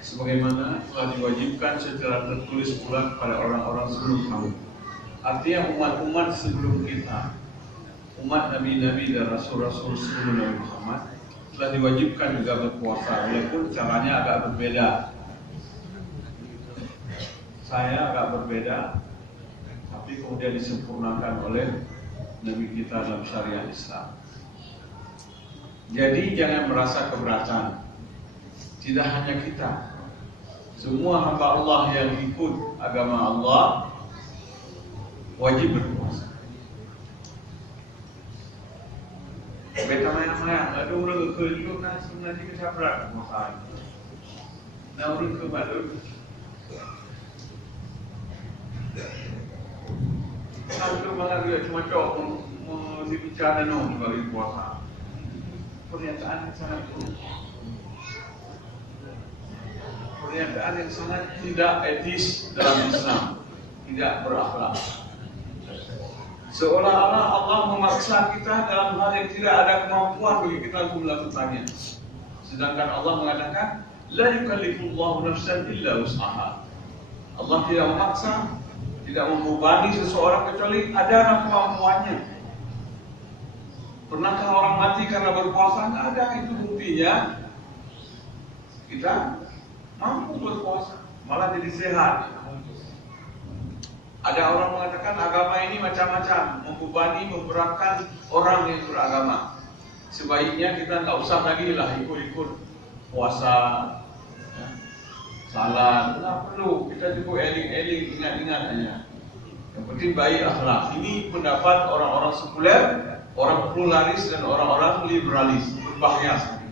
sebagaimana telah diwajibkan secara tertulis pula kepada orang-orang sebelum kamu. Artinya umat-umat sebelum kita, umat nabi-nabi dan rasul-rasul sebelum Nabi Muhammad telah diwajibkan juga berpuasa, walaupun caranya agak berbeda. Saya agak berbeda, tapi kemudian disempurnakan oleh Nabi kita dalam syariat Islam. Jadi jangan merasa keberatan. Tidak hanya kita, semua hamba Allah yang ikut agama Allah wajib berpuasa. Beta mayang-mayang, ada orang ke juga kan sebenarnya kita berat puasa. Nah orang ke balut. Kalau malah dia cuma cok mau dibicara no bagi puasa. Pernyataan yang sangat buruk. Pernyataan yang sangat tidak etis dalam Islam, tidak berakhlak. Seolah-olah Allah memaksa kita dalam hal yang tidak ada kemampuan bagi kita untuk melakukannya. Sedangkan Allah mengatakan, la yukallifullahu nafsan illa wus'aha. Allah tidak memaksa, tidak membebani seseorang kecuali ada kemampuannya. Pernahkah orang mati karena berpuasa? Tidak ada, itu buktinya kita mampu berpuasa, malah jadi sehat. Ada orang mengatakan agama ini macam-macam, membebani, memberatkan orang yang beragama. Sebaiknya kita nggak usah lagi lah ikut-ikut puasa, ya, salat, nggak perlu. Kita cukup eling-eling, ingat-ingat aja. Yang penting baik akhlak. Ini pendapat orang-orang sekuler, orang pluralis dan orang-orang liberalis. Berbahaya sekali.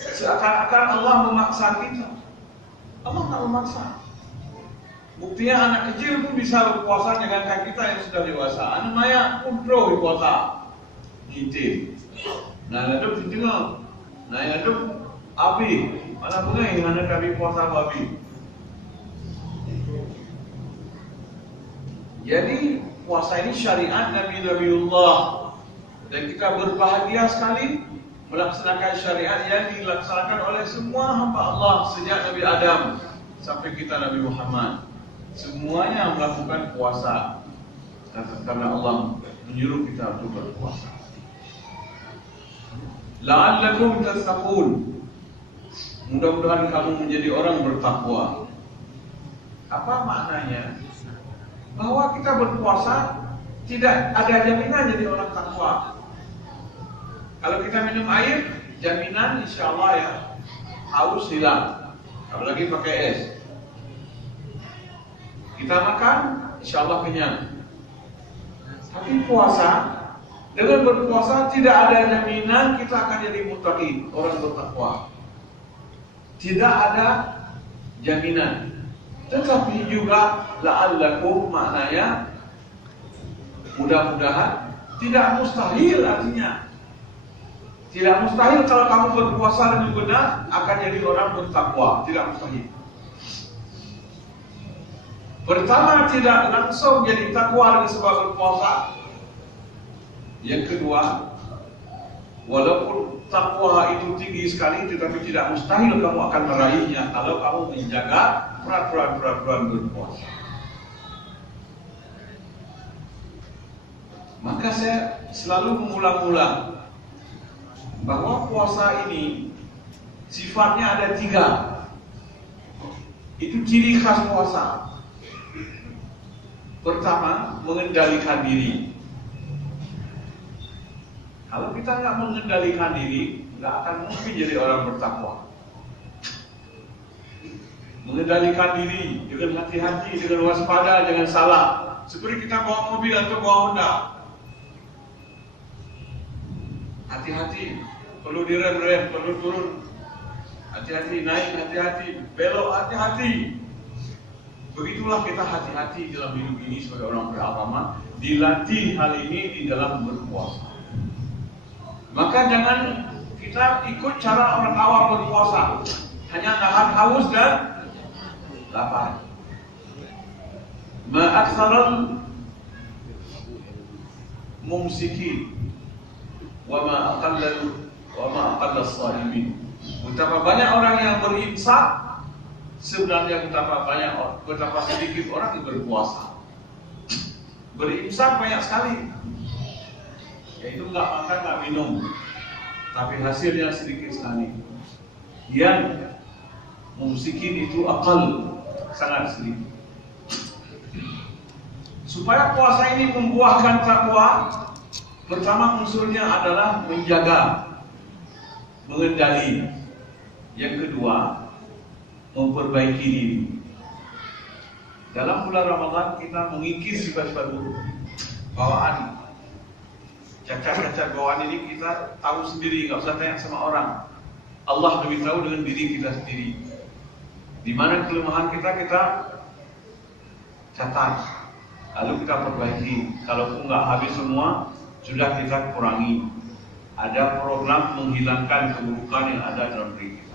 Seakan-akan Allah memaksa kita. Allah nggak memaksa. Buktinya anak kecil pun bisa berpuasa dengan kita yang sudah dewasa. Anak maya pun pro berpuasa. Gitu. Nah, ada pentingnya. Nah, ada abi. Mana punya yang anak kami puasa babi. Jadi puasa ini syariat Nabi-Nabiullah. Dan kita berbahagia sekali melaksanakan syariat yang dilaksanakan oleh semua hamba Allah sejak Nabi Adam sampai kita Nabi Muhammad. Semuanya melakukan puasa karena Allah menyuruh kita untuk berpuasa. La'allakum tattaqun. Mudah-mudahan kamu menjadi orang bertakwa. Apa maknanya? Bahwa kita berpuasa tidak ada jaminan jadi orang takwa. Kalau kita minum air, jaminan insya Allah ya haus hilang. Apalagi pakai es. Kita makan, insya Allah kenyang. Tapi puasa, dengan berpuasa tidak ada jaminan kita akan jadi muttaqi, orang bertakwa. Tidak ada jaminan. Tetapi juga la'allakum maknanya mudah-mudahan tidak mustahil artinya. Tidak mustahil kalau kamu berpuasa dengan benar akan jadi orang bertakwa. Tidak mustahil. Pertama, tidak langsung jadi takwa dengan sebab berpuasa. Yang kedua, walaupun takwa itu tinggi sekali, tetapi tidak mustahil kamu akan meraihnya kalau kamu menjaga peraturan-peraturan berpuasa. Maka saya selalu mengulang-ulang bahwa puasa ini sifatnya ada 3. Itu ciri khas puasa. Pertama, mengendalikan diri. Kalau kita nggak mengendalikan diri, nggak akan mungkin jadi orang bertakwa. Mengendalikan diri dengan hati-hati, dengan waspada, jangan salah. Seperti kita bawa mobil atau bawa Honda. Hati-hati, perlu direm-rem, perlu turun. Hati-hati, naik hati-hati, belok hati-hati. Begitulah kita hati-hati dalam hidup ini sebagai orang beragama, dilatih hal ini di dalam berpuasa. Maka jangan kita ikut cara orang awam berpuasa, hanya nahan haus dan lapar. Ma'aksaral mumsiki wa ma aqallas shaimin. Betapa banyak orang yang berimsak, sebenarnya betapa sedikit orang yang berpuasa. Berimsak banyak sekali, yaitu nggak makan, nggak minum, tapi hasilnya sedikit sekali. Yang mumsikin itu akal, sangat sedikit. Supaya puasa ini membuahkan takwa, pertama unsurnya adalah menjaga, mengendali. Yang kedua, memperbaiki diri. Dalam bulan Ramadhan kita mengikis sifat-sifat buruk, bawaan, cacat-cacat bawaan ini kita tahu sendiri, nggak usah tanya sama orang. Allah lebih tahu dengan diri kita sendiri. Di mana kelemahan kita catat, lalu kita perbaiki. Kalau nggak habis semua, sudah kita kurangi. Ada program menghilangkan keburukan yang ada dalam diri kita.